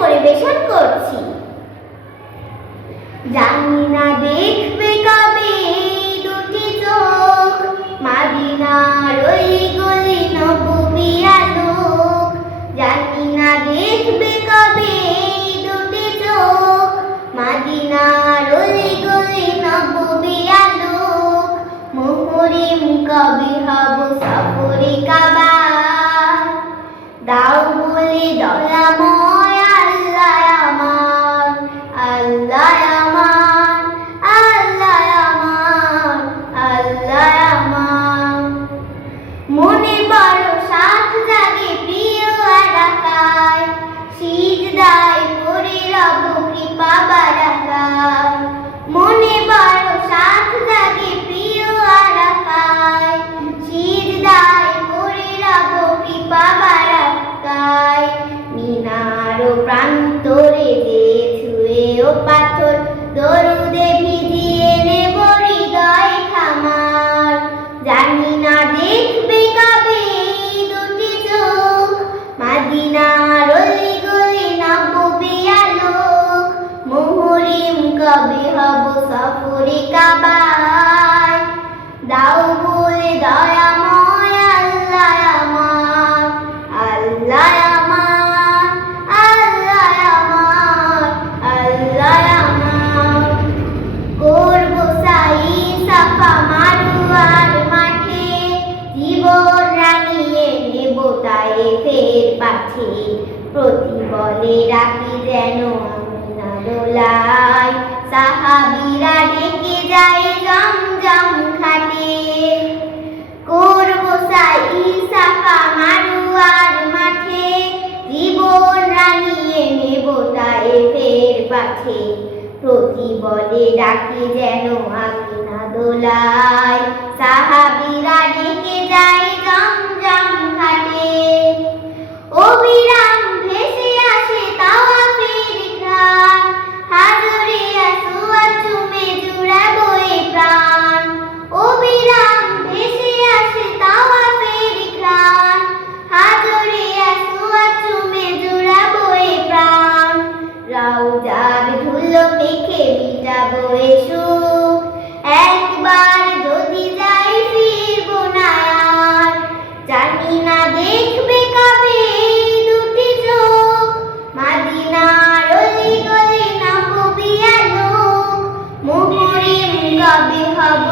পরিবেশন করছি। জানি না দেখবে কবে দুটি চোখ মাদিনার ওই গলি নবমি আলোক। জানি না দেখবে কবে দুটি চোখ মাদিনার ওই গলি নবমি আলোক। মোহরিম কবি হব সফরি কাবা। দাও বলে দলামো ও প্রান্তরে যে ছুঁয়ে ও পাথর। দরুদে ভিজিয়ে নেব হৃদয় জানি না দেখবে কবে দুটি চোখ। মাদিনার অলি গলি নববে আলোক কবে হব সফরে কাবায়? দাও বলে দয়াময় তাই ফের পাছে প্রতি বলে রাখি যেন দোলাই সাহাবিরা ডেকে যায় খাটে সাই সাফা মারুয়ার মাঠে। জীবন রানিয়ে নেব তাই ফের পাছে প্রতি বলে ডাকি যেন আমি না দোলাই 你好。